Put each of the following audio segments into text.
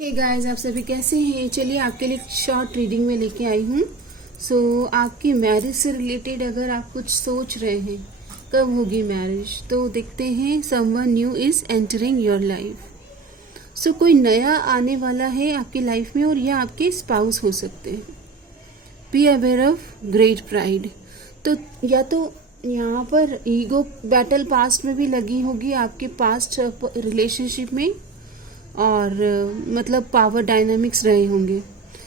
Hey guys, आप सभी कैसे हैं। चलिए आपके लिए शॉर्ट रीडिंग में लेके आई हूँ। आपकी मैरिज से रिलेटेड अगर आप कुछ सोच रहे हैं कब होगी मैरिज, तो देखते हैं someone new is entering your life. कोई नया आने वाला है आपकी लाइफ में और यह आपके स्पाउस हो सकते हैं। Be aware of great pride. तो या तो यहाँ पर ईगो बैटल पास्ट में भी लगी होगी आपके पास्ट रिलेशनशिप में, और मतलब पावर डायनामिक्स रहे होंगे।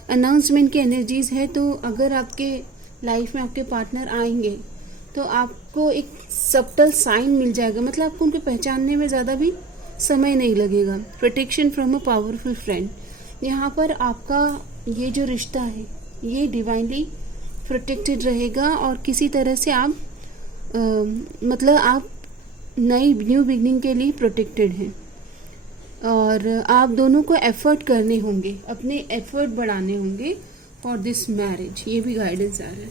अनाउंसमेंट की एनर्जीज है, तो अगर आपके लाइफ में आपके पार्टनर आएंगे तो आपको एक सबटल साइन मिल जाएगा, मतलब आपको उनको पहचानने में ज़्यादा भी समय नहीं लगेगा। Protection from a powerful friend. यहाँ पर आपका ये जो रिश्ता है ये डिवाइनली प्रोटेक्टेड रहेगा और किसी तरह से आप मतलब आप न्यू बिगनिंग के लिए प्रोटेक्टेड हैं। और आप दोनों को एफर्ट करने होंगे, अपने एफर्ट बढ़ाने होंगे फॉर दिस मैरिज। ये भी गाइडेंस आ रहा है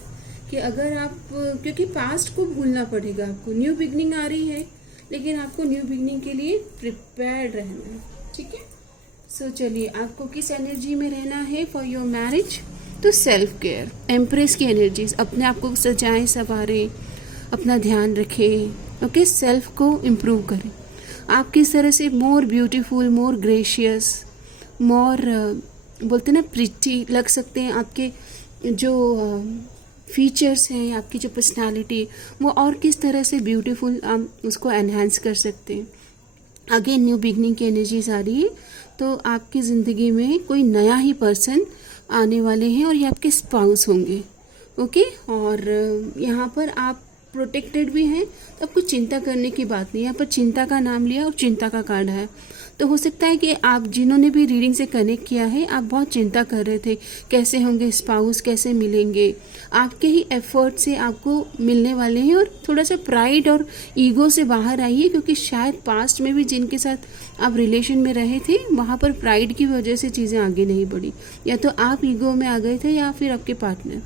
कि अगर आप, क्योंकि पास्ट को भूलना पड़ेगा आपको। न्यू बिगनिंग आ रही है लेकिन आपको न्यू बिगनिंग के लिए प्रिपेयर्ड रहना है, ठीक है। चलिए आपको किस एनर्जी में रहना है फॉर योर मैरिज। तो सेल्फ केयर, एम्प्रेस की एनर्जीज, अपने आप को सजाएं संवारें, अपना ध्यान रखें, ओके। सेल्फ को इम्प्रूव करें। आप किस तरह से मोर ब्यूटीफुल, मोर ग्रेशियस, मोर बोलते ना प्रिटी लग सकते हैं। आपके जो फीचर्स हैं, आपकी जो पर्सनालिटी, वो और किस तरह से ब्यूटीफुल आप उसको एनहांस कर सकते हैं। अगेन न्यू बिगनिंग की एनर्जीज आ रही है, तो आपकी ज़िंदगी में कोई नया ही पर्सन आने वाले हैं और ये आपके स्पाउस होंगे, ओके। और यहाँ पर आप प्रोटेक्टेड भी हैं, तो आपको चिंता करने की बात नहीं। यहाँ पर चिंता का नाम लिया और चिंता का कार्ड है। तो हो सकता है कि आप जिन्होंने भी रीडिंग से कनेक्ट किया है, आप बहुत चिंता कर रहे थे कैसे होंगे स्पाउस, कैसे मिलेंगे। आपके ही एफर्ट से आपको मिलने वाले हैं। और थोड़ा सा प्राइड और ईगो से बाहर आइए, क्योंकि शायद पास्ट में भी जिनके साथ आप रिलेशन में रहे थे वहाँ पर प्राइड की वजह से चीज़ें आगे नहीं बढ़ी, या तो आप ईगो में आ गए थे या फिर आपके partner.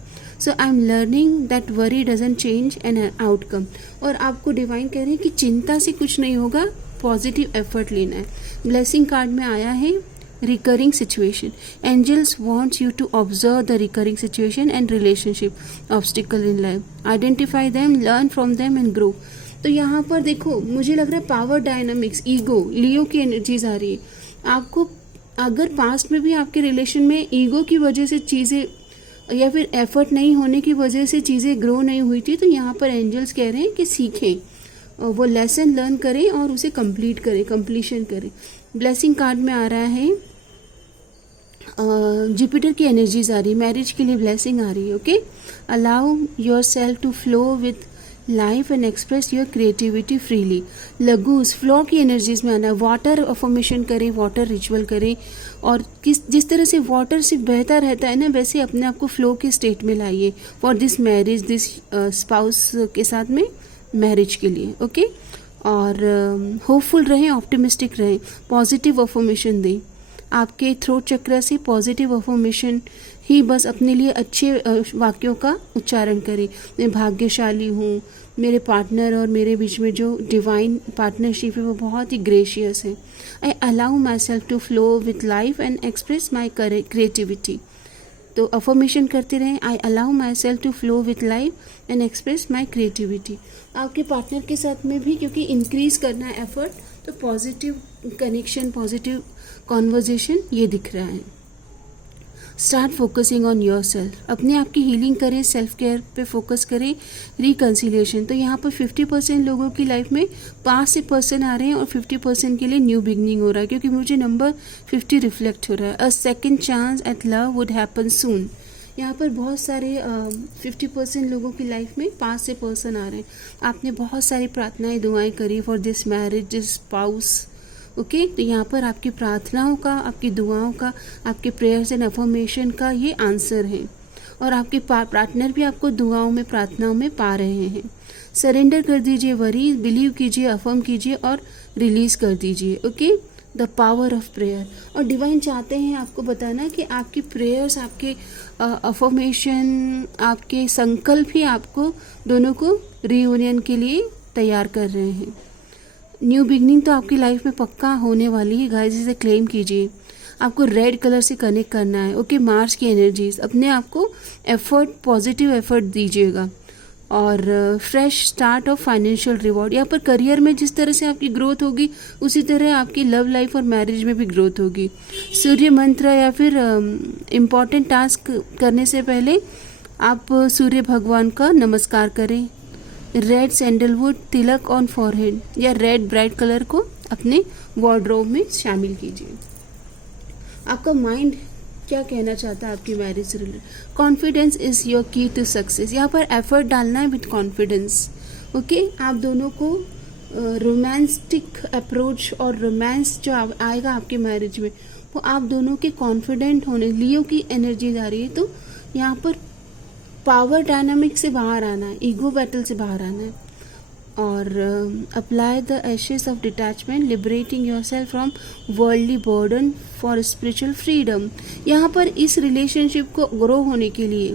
I am learning that worry doesn't change an outcome. और आपको डिवाइन कह रहे हैं कि चिंता से कुछ नहीं होगा, पॉजिटिव एफर्ट लेना है। ब्लेसिंग कार्ड में आया है recurring situation. Angels wants you to observe the recurring situation and relationship obstacle in life, identify them, learn from them and grow. तो यहाँ पर देखो, मुझे लग रहा है पावर डायनामिक्स, ईगो, लियो की एनर्जीज आ रही है आपको। अगर पास्ट में भी आपके रिलेशन में ईगो की वजह से चीज़ें या फिर एफर्ट नहीं होने की वजह से चीज़ें ग्रो नहीं हुई थी, तो यहाँ पर एंजल्स कह रहे हैं कि सीखें, वो लेसन लर्न करें और उसे कंप्लीट करें, कंप्लीशन करें। ब्लेसिंग कार्ड में आ रहा है जुपिटर की एनर्जीज आ रही है, मैरिज के लिए ब्लेसिंग आ रही है, okay. Allow yourself to flow with life and express your creativity freely. लगूस, फ्लो की एनर्जीज में आना है। वाटर अफर्मेशन करें, वाटर रिचुअल करें, और जिस तरह से वाटर से बहता रहता है ना, वैसे अपने आप को फ्लो के स्टेट में लाइए for this marriage, this spouse के साथ में मैरिज के लिए, ओके। और होपफुल रहें, ऑप्टिमिस्टिक रहें, पॉजिटिव अफर्मेशन दें। आपके थ्रोट चक्र से पॉजिटिव अफर्मेशन ही बस अपने लिए अच्छे वाक्यों का उच्चारण करें। मैं भाग्यशाली हूँ, मेरे पार्टनर और मेरे बीच में जो डिवाइन पार्टनरशिप है वो बहुत ही ग्रेशियस है। I allow myself to flow with life and express my creativity. तो अफर्मेशन करते रहें, I allow myself to flow with life and express my creativity. आपके पार्टनर के साथ में भी क्योंकि इंक्रीज करना है एफर्ट, तो पॉजिटिव कनेक्शन, पॉजिटिव कॉन्वर्जेशन ये दिख रहा है। Start focusing on your self, अपने आप की हीलिंग करें, सेल्फ केयर पे फोकस करें। रिकन्सिलिएशन, तो यहाँ पर 50% लोगों की लाइफ में पास्ट से पर्सन आ रहे हैं और 50% के लिए न्यू बिगनिंग हो रहा है, क्योंकि मुझे नंबर 50 रिफ्लेक्ट हो रहा है। A second chance at love would happen soon. यहाँ पर बहुत सारे 50% लोगों की लाइफ में पास्ट से पर्सन आ रहे हैं। आपने बहुत सारी प्रार्थनाएं, दुआएं करी for this marriage, this spouse, okay. तो यहाँ पर आपकी प्रार्थनाओं का, आपकी दुआओं का, आपके प्रेयर्स एंड अफर्मेशन का ये आंसर है। और आपके पार्टनर भी आपको दुआओं में, प्रार्थनाओं में पा रहे हैं। सरेंडर कर दीजिए वरी, बिलीव कीजिए, अफर्म कीजिए और रिलीज कर दीजिए, okay. The power of prayer. और डिवाइन चाहते हैं आपको बताना कि आपकी प्रेयर्स, आपके अफर्मेशन, आपके संकल्प ही आपको दोनों को रीयूनियन के लिए तैयार कर रहे हैं। न्यू बिगनिंग तो आपकी लाइफ में पक्का होने वाली है गाइस, इसे क्लेम कीजिए। आपको रेड कलर से कनेक्ट करना है। ओके, मार्स की एनर्जीज, अपने आप को एफर्ट, पॉजिटिव एफर्ट दीजिएगा। और fresh start of financial reward, यहाँ पर करियर में जिस तरह से आपकी ग्रोथ होगी उसी तरह आपकी लव लाइफ और मैरिज में भी ग्रोथ होगी। सूर्य मंत्र या फिर इम्पॉर्टेंट टास्क करने से पहले आप सूर्य भगवान का नमस्कार करें। Red sandalwood Tilak on forehead या रेड ब्राइट कलर को अपने वार्डरोब में शामिल कीजिए। आपका माइंड क्या कहना चाहता है आपकी मैरिज से रिलेटेड? कॉन्फिडेंस इज योर की टू सक्सेस, यहाँ पर एफर्ट डालना है विथ कॉन्फिडेंस। ओके, आप दोनों को रोमांटिक अप्रोच और रोमांस जो आएगा आपके मैरिज में वो आप दोनों के कॉन्फिडेंट होने, लियो की एनर्जी आ रही है, तो यहाँ पर पावर डायनामिक से बाहर आना है, ईगो बैटल से बाहर आना है। और apply the ashes of detachment, liberating your self from worldly burden for spiritual freedom. यहाँ पर इस रिलेशनशिप को ग्रो होने के लिए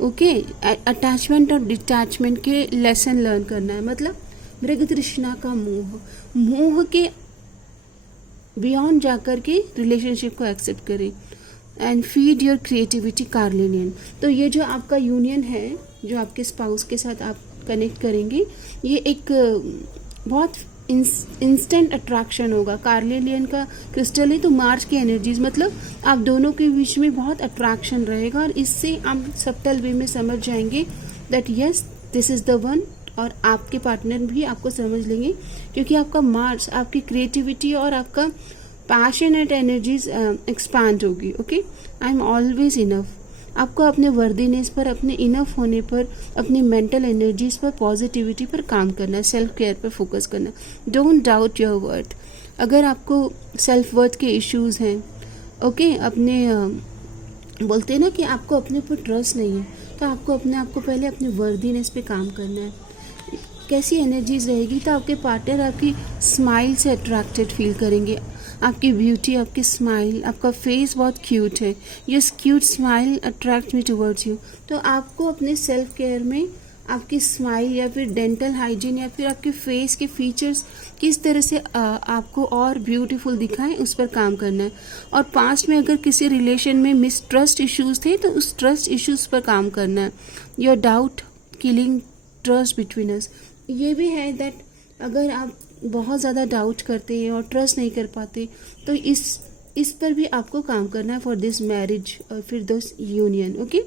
ओके अटैचमेंट और डिटैचमेंट के लेसन लर्न करना है। मतलब मृग तृष्णा का मोह के बियॉन्ड जाकर के रिलेशनशिप को एक्सेप्ट करें। And feed your creativity carnelian, तो ये जो आपका यूनियन है, जो आपके स्पाउस के साथ आप कनेक्ट करेंगे, ये एक बहुत इंस्टेंट अट्रैक्शन होगा। कार्लिनियन का क्रिस्टल है तो मार्स की एनर्जीज, मतलब आप दोनों के बीच में बहुत अट्रैक्शन रहेगा और इससे आप सबटल वे में समझ जाएंगे that yes this is the one. और आपके पार्टनर भी आपको समझ लेंगे क्योंकि आपका मार्स, आपकी क्रिएटिविटी और आपका पैशनेट एनर्जीज एक्सपांड होगी। Okay, I am always enough, आपको अपने वर्दीनेस पर, अपने इनफ होने पर, अपनी मेंटल एनर्जीज पर, पॉजिटिविटी पर काम करना है, सेल्फ केयर पर फोकस करना। Don't doubt your worth. अगर आपको सेल्फ वर्थ के इश्यूज हैं, ओके, अपने बोलते हैं ना कि आपको अपने ऊपर ट्रस्ट नहीं है, तो आपको अपने आप को पहले अपने वर्दीनेस पे काम करना है। कैसी एनर्जीज रहेगी तो आपके पार्टनर आपकी स्माइल से अट्रैक्टेड फील करेंगे। आपकी ब्यूटी, आपकी स्माइल, आपका फेस बहुत क्यूट है, your cute smile attract me towards you. तो आपको अपने सेल्फ केयर में आपकी स्माइल या फिर डेंटल हाइजीन या फिर आपके फेस के फीचर्स किस तरह से आपको और ब्यूटीफुल दिखाएं उस पर काम करना है। और पास्ट में अगर किसी रिलेशन में मिसट्रस्ट इश्यूज थे तो उस ट्रस्ट इश्यूज पर काम करना है। Your doubt killing trust between us, ये भी है दैट अगर आप बहुत ज़्यादा डाउट करते हैं और ट्रस्ट नहीं कर पाते तो इस पर भी आपको काम करना है फॉर दिस मैरिज और फिर this union. Okay,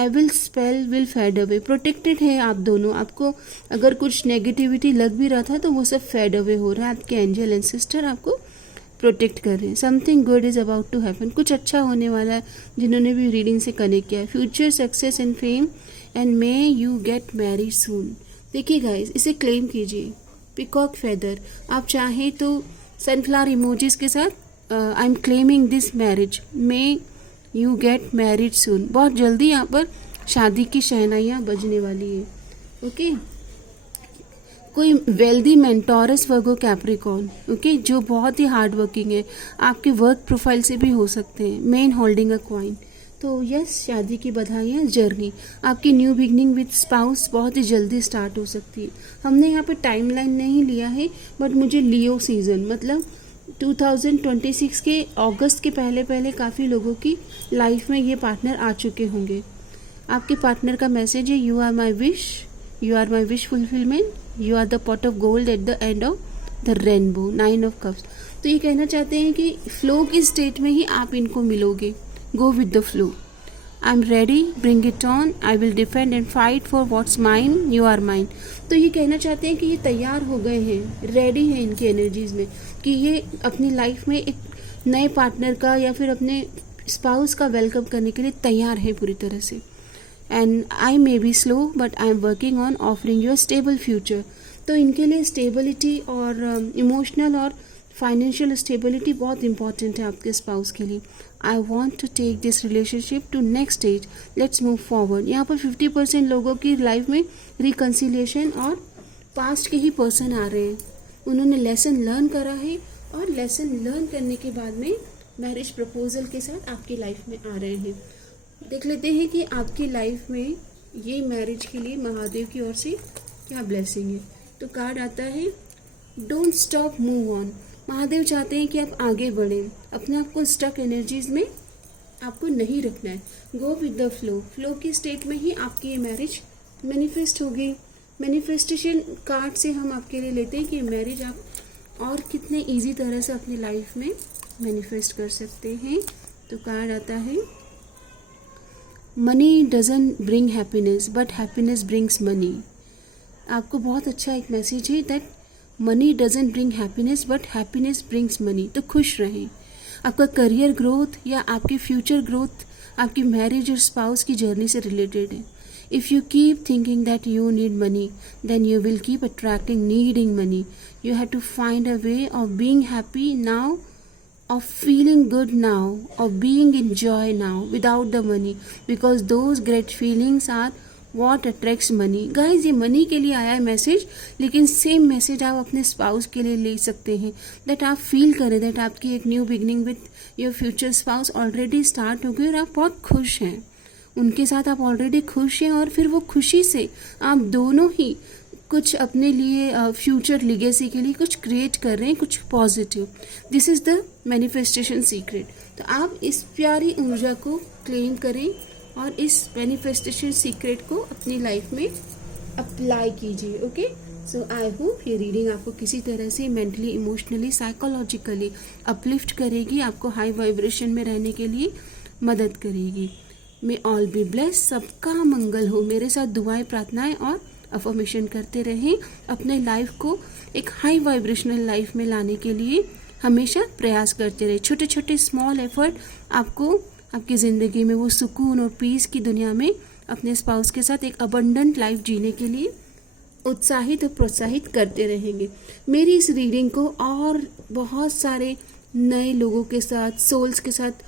evil spell will fade away, protected है आप दोनों। आपको अगर कुछ नेगेटिविटी लग भी रहा था तो वो सब फेड अवे हो रहा है, आपके एंजल एंड सिस्टर आपको प्रोटेक्ट कर रहे हैं। Something good is about to happen, कुछ अच्छा होने वाला है जिन्होंने भी रीडिंग से कनेक्ट किया है। Future success and fame and may you get married soon. देखिए गाइज, इसे क्लेम कीजिए, पिकॉक फेदर, आप चाहें तो सनफ्लावर इमोजीज के साथ I am claiming this marriage, may you get married soon. बहुत जल्दी यहाँ पर शादी की शहनाइयाँ बजने वाली है। ओके, कोई वेल्दी मेंटोरस वर्गो कैप्रिकॉर्न, ओके, जो बहुत ही हार्ड वर्किंग है, आपके वर्क प्रोफाइल से भी हो सकते हैं। मेन होल्डिंग अ क्वाइन, तो यस, शादी की बधाइयाँ। जर्नी, आपकी न्यू बिगनिंग विद स्पाउस बहुत ही जल्दी स्टार्ट हो सकती है। हमने यहाँ पर टाइमलाइन नहीं लिया है, बट मुझे लियो सीजन मतलब 2026 के अगस्त के पहले पहले काफ़ी लोगों की लाइफ में ये पार्टनर आ चुके होंगे। आपके पार्टनर का मैसेज है, you are my wish, you are my wish fulfilment, you are the pot of gold at the end of the rainbow, 9 of cups. तो ये कहना चाहते हैं कि फ्लो की स्टेट में ही आप इनको मिलोगे। Go with the flow, I am ready, bring it on, I will defend and fight for what's mine, you are mine. तो ये कहना चाहते हैं कि ये तैयार हो गए हैं, रेडी हैं इनकी एनर्जीज में कि ये अपनी लाइफ में एक नए पार्टनर का या फिर अपने स्पाउस का वेलकम करने के लिए तैयार है पूरी तरह से। And I may be slow but I am working on offering you a stable future. तो इनके लिए स्टेबिलिटी और इमोशनल और फाइनेंशियल स्टेबिलिटी बहुत इंपॉर्टेंट है आपके स्पाउस के लिए। I want to take this relationship to next stage, let's move forward. यहाँ पर 50% लोगों की लाइफ में रिकन्सिलिएशन और पास्ट के ही पर्सन आ रहे हैं, उन्होंने लेसन लर्न करा है और लेसन लर्न करने के बाद में मैरिज प्रपोजल के साथ आपकी लाइफ में आ रहे हैं। देख लेते हैं कि आपकी लाइफ में ये मैरिज के लिए महादेव की ओर से क्या ब्लेसिंग है। तो कार्ड आता है, don't stop move on, Mahadev चाहते हैं कि आप आगे बढ़ें, अपने आप को स्टक एनर्जीज में आपको नहीं रखना है। गो विद द फ्लो, फ्लो की स्टेट में ही आपकी ये मैरिज मैनिफेस्ट होगी। मैनिफेस्टेशन कार्ड से हम आपके लिए लेते हैं कि मैरिज आप और कितने इजी तरह से अपनी लाइफ में मैनिफेस्ट कर सकते हैं। तो कार्ड आता है, money doesn't bring happiness but happiness brings money. आपको बहुत अच्छा एक मैसेज है that money doesn't bring happiness but happiness brings money. तो खुश रहें। आपका करियर ग्रोथ या आपकी फ्यूचर ग्रोथ आपकी मैरिज और स्पाउस की जर्नी से रिलेटेड है। If you keep thinking that you need money then you will keep attracting needing money. You have to find a way of being happy now, of feeling good now, of being in joy now without the money, because those great feelings are what attracts money. Guys, ये money के लिए आया है message, लेकिन same message आप अपने spouse के लिए ले सकते हैं। दैट आप फील करें दैट आपकी एक new beginning with your future spouse already start हो गई और आप बहुत खुश हैं, उनके साथ आप ऑलरेडी खुश हैं, और फिर वो खुशी से आप दोनों ही कुछ अपने लिए फ्यूचर लिगेसी के लिए कुछ क्रिएट कर रहे हैं, कुछ positive. This is the manifestation secret. तो आप इस प्यारी ऊर्जा को क्लेम करें और इस मैनिफेस्टेशन सीक्रेट को अपनी लाइफ में अप्लाई कीजिए। ओके, सो आई होप ये रीडिंग आपको किसी तरह से मेंटली, इमोशनली, साइकोलॉजिकली अपलिफ्ट करेगी, आपको हाई वाइब्रेशन में रहने के लिए मदद करेगी। मे ऑल बी ब्लेस, सबका मंगल हो। मेरे साथ दुआएं, प्रार्थनाएं और अफर्मेशन करते रहें। अपने लाइफ को एक हाई वाइब्रेशनल लाइफ में लाने के लिए हमेशा प्रयास करते रहें। छोटे छोटे स्मॉल एफर्ट आपको आपकी ज़िंदगी में वो सुकून और पीस की दुनिया में अपने स्पाउस के साथ एक अबंडेंट लाइफ जीने के लिए उत्साहित और प्रोत्साहित करते रहेंगे। मेरी इस रीडिंग को और बहुत सारे नए लोगों के साथ, सोल्स के साथ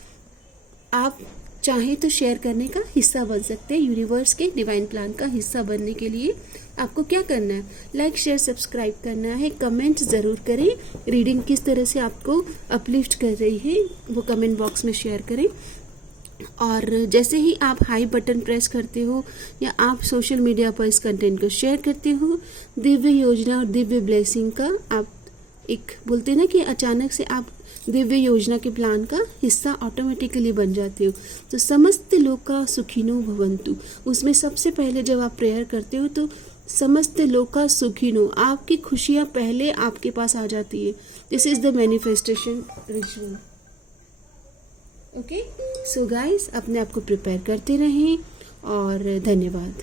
आप चाहे तो शेयर करने का हिस्सा बन सकते हैं। यूनिवर्स के डिवाइन प्लान का हिस्सा बनने के लिए आपको क्या करना है, लाइक, शेयर, सब्सक्राइब करना है, कमेंट ज़रूर करें। रीडिंग किस तरह से आपको अपलिफ्ट कर रही है वो कमेंट बॉक्स में शेयर करें। और जैसे ही आप हाई बटन प्रेस करते हो या आप सोशल मीडिया पर इस कंटेंट को शेयर करते हो, दिव्य योजना और दिव्य ब्लेसिंग का आप एक बोलते हैं ना कि अचानक से आप दिव्य योजना के प्लान का हिस्सा ऑटोमेटिकली बन जाते हो। तो समस्त लोका सुखिनो भवन्तु, उसमें सबसे पहले जब आप प्रेयर करते हो तो समस्त लोका सुखिनो, आपकी खुशियाँ पहले आपके पास आ जाती है। This is the manifestation ritual. Okay, so guys, अपने आप को प्रिपेयर करते रहें और धन्यवाद।